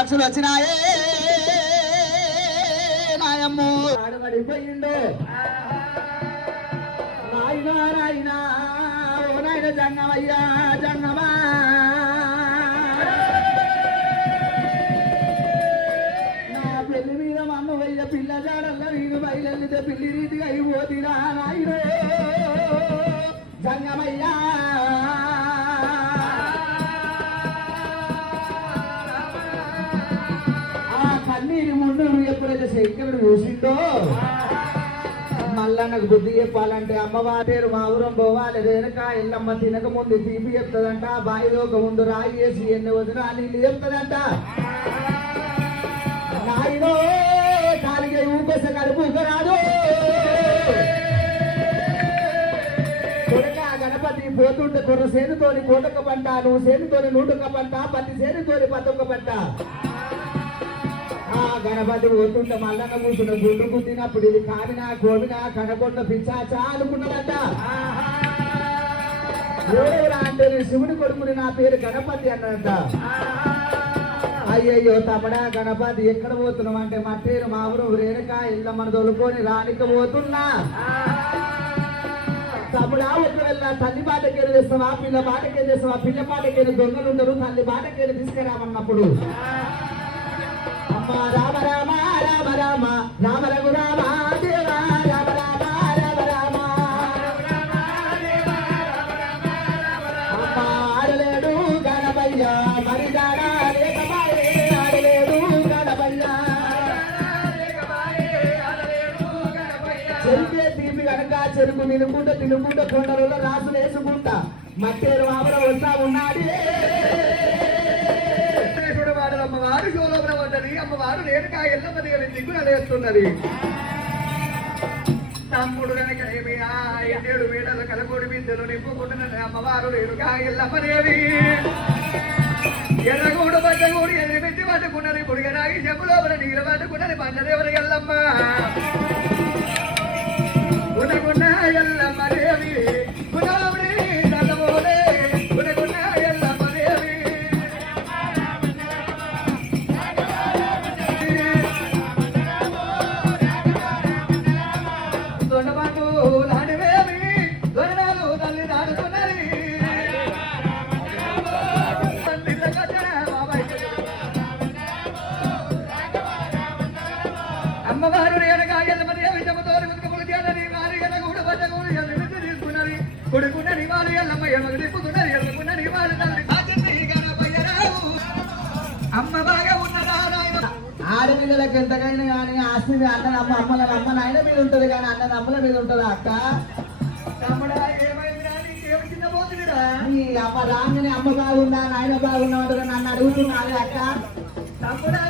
పక్షులు వచ్చినాయే నాయమ్ము ఆడబడిపోయిండు నాయనా నాయనా ఓ నాయన జంగమయ్యా జంగమా నా పెళ్లి మీద మమ్మవయ్య పిల్ల జాడల్ల నేను బయలుదే పిల్లి రీతిగా అయిపోతినా నాయనో జంగమయ్యా కన్నీరు ముందు ఎప్పుడైతే శంకరుడు చూసిండో మళ్ళా నాకు బుద్ధి చెప్పాలంటే అమ్మవారి పేరు మా ఊరం పోవాలి రేణుక ఎల్లమ్మ తినక ముందు తీపి చెప్తుందంట బాయిలోక ముందు రాయి వేసి ఎన్ని వదిన నీళ్ళు చెప్తుందంట నాయనో కాలిగే ఊకొస కడుపు రాదు గణపతి పోతుంటే కొర్ర సేనుతోని కోటక పంట, నువ్వు సేనుతోని నూటొక్క పంట, పత్తి సేనుతోని పతొక్క పంట. ఆ గణపతి పోతుంటే మల్లన్న కూర్చున్న గుండు గుద్దినప్పుడు ఇది కామినా కోమినా కనకొండ పిచ్చాచా అనుకున్నదట. ఎవరెవరా అంటే నేను శివుని కొడుకుని, నా పేరు గణపతి అన్నదట. అయ్యయ్యో తమడా గణపతి ఎక్కడ పోతున్నావు అంటే మా పేరు మా ఊరు రేణుక ఇళ్ళమ్మని తొలుకొని రానికి పోతున్నా. తమ్ముడా ఒకవేళ తల్లి బాటకేలు తెస్తావా, పిల్ల బాటకేలు తెస్తావా, పిల్ల బాటకేలు దొంగలుండరు, తల్లి బాటకేలు తీసుకురామన్నప్పుడు అమ్మ రామ రామ రామ రామ రామ రఘు రామ దేవా రామ రామ రామ రామ అమ్మ ఆడలేడు గణపయ్య మరిదాడ ఆడలేడు గణపయ్య చెరుకే తీపి కనుక చెరుకు తినుకుంటా కొండలలో రాసులు వేసుకుంటా మట్టేరు మామల వస్తా ఉన్నాడు. అమ్మవారు శోలోపన పడ్డది, అమ్మవారు రేణుకా ఎల్లమ్మ దగ్గర దిగున లేస్తున్నది. తమ్ముడు కనుక ఏమి 7 మేడల కలగోడి బిడ్డలు నింపుకుంటున్నది అమ్మవారు రేణుకా ఎల్లమ్మదేవి. ఎర్రగూడు పడ్డగూడు ఎర్రి పెట్టి పట్టుకున్నది, పుడిగరాగి చెప్పులోపల నీళ్ళు పట్టుకున్నది పంచదేవరి ఎల్లమ్మ. గుణగుణ ఎల్లమ్మదేవి గుణాముడి తల్లమోలే గుణగుణ ఎల్లమ్మదేవి. దొండపాటు లాంటివేమి దొరనాలు తల్లి దాడుతున్నది. అమ్మవారు రేణుకా ఎల్లమ్మదేవి చెబుతోని ముతుకములు చేయాలని వారి ఎల్లగూడ పడ్డగూడు ఎల్లి తీసుకున్నది. కొడుకున్నది వారు ఎల్లమ్మ ఎమ్మకు తిప్పుతున్నది, ఎల్లుకున్నది వారు తల్లి గణపయ్యరావు. అమ్మ బాగా ఉన్నదా నాయన. ఆడపిల్లలకు ఎంతకైనా కానీ ఆస్తి అన్నదమ్మ అమ్మ నాయన మీద ఉంటది కానీ అన్నదమ్మల మీద ఉంటుందా అక్క? తమ్ముడా ఏమైంది రాని ఏమి చిన్న పోతుందిరా. ఈ అమ్మ రాగానే అమ్మ బాగుందా నాయన బాగున్నా అంటారు, నన్ను అడుగుతున్నాను అక్క. తమ్ముడా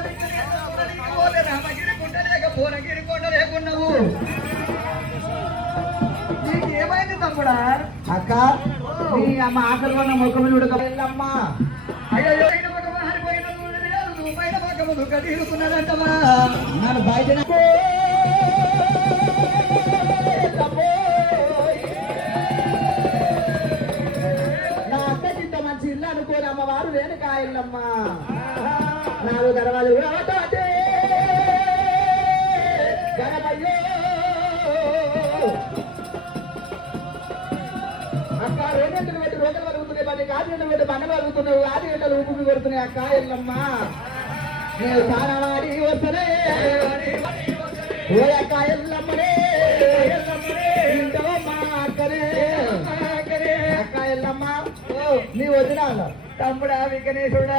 పోలే రామగిరి గుంట లేక పూరగిరి కొండ లేకున్నావు. నీకు ఏమైంది తమ్ముడా? అక్క నీ అమ్మ ఆకలి కొన్న ముఖం ఉడకమ్మ. అయ్యో మారిపోయిన నువ్వు పైన పక్కము దుఃఖ తీరుకున్నదంటమా. నన్ను బయట నా అక్క ఇంత మంచి ఇల్లు అనుకోని అమ్మవారు రేణుకా ఎల్లమ్మ. 4 దర్వాజలు రావటే గణపయ్యో. అక్క 2 గంటలు పెట్టి రోగలు కలుగుతున్నాయి, 10 గంటలు పెట్టి బండలు కలుగుతున్నావు, 5 గంటలు ఉప్పు కొడుతున్నాయి అక్క ఎల్లమ్మ. నేను తానవాడి వస్తనే ఓ అక్క ఎల్లమ్మనే ఇంటో మా అక్కనే అక్క ఎల్లమ్మ నీ వదినాల. తమ్ముడా విఘ్నేశుడా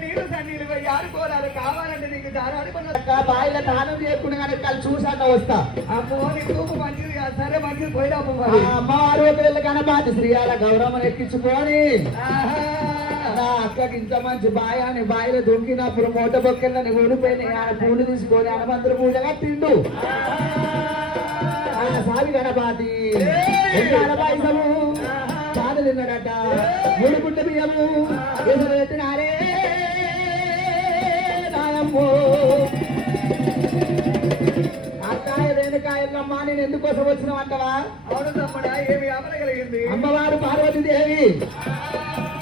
నీళ్ళు సన్నీళ్ళు పోయి ఆడుకోరాలు కావాలంటే నీకు దారాడుకున్న బాయిలో దానం చేయకుండా కానీ కలిసి చూసాక వస్తా. అమ్మో నీ చూపు మంచిది కాదు, సరే మంచిది పోయినా అమ్మవారు ఒకవేళ కనపాటి శ్రీయాల గౌరవం ఎక్కించుకొని నా అక్కకి ఇంత మంచి బాయ అని బాయిలో దొంకినప్పుడు మూట బొక్కెళ్ళని ఊడిపోయినాయి. ఆయన పూలు తీసుకొని హనుమంతుడు పూజ కట్టిండు. ఆయన సావి గణపాతి పాయసము పాలు తిన్నాడట, 3 గుంట బియ్యము ఎదురు పెట్టినారే నాయమ్మో. అక్కాయ రేణుకాయలమ్మ నేను ఎందుకోసం వచ్చినావు అంటవా? అవును తమ్ముడా ఏమి అమలగలిగింది? అమ్మవారు పార్వతీదేవి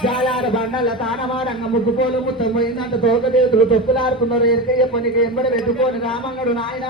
జాయార బండల తానమాడంగ ముగ్గుపోలు ముత్తపోయిందంట తోకదేవుతులు తొక్కులాడుతున్నారు. ఎరకయ్య పనికి ఎంబడి పెట్టుకొని రామంగడు నాయన